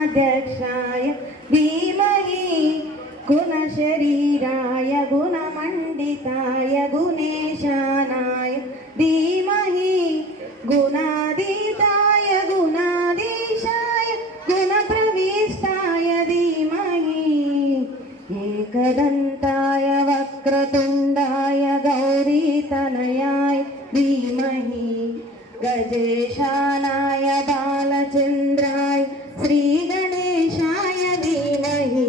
अध्यक्षाय धीमहि गुणशरीराय गुणमण्डिताय गुणेशानाय धीमहि गुणातीताय गुणाधीशाय गुणप्रविष्टाय धीमहि एकदन्ताय वक्रतुण्डाय गौरीतनयाय धीमहि गजेशानाय बालचन्द्राय श्रीगणेशाय धीमहि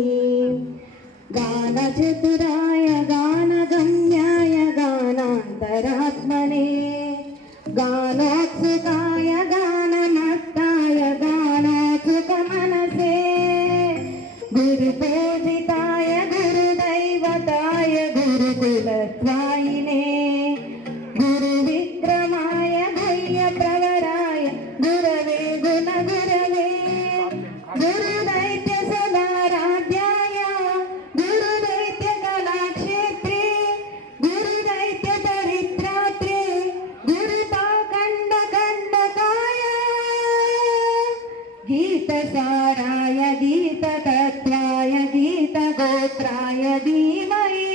गानचतुराय गानगम्याय गानान्तरात्मने गानोत्सुकाय गानमत्ताय गानोत्सुकमनसे गुरुपूजिताय गुरुदैवताय गुरुकुलत्वायिने गुरुविक्रमाय गुह्यप्रवराय गुरवे गुणगुरवे गुरुदैत्य सदाराध्याय गुरुदैत्य कलाक्षेत्रे गुरुदैत्य दरिद्रात्रे गुरुपाखण्डकण्डकाय गीतसाराय गीततत्त्वाय गीतगोत्राय धीमहि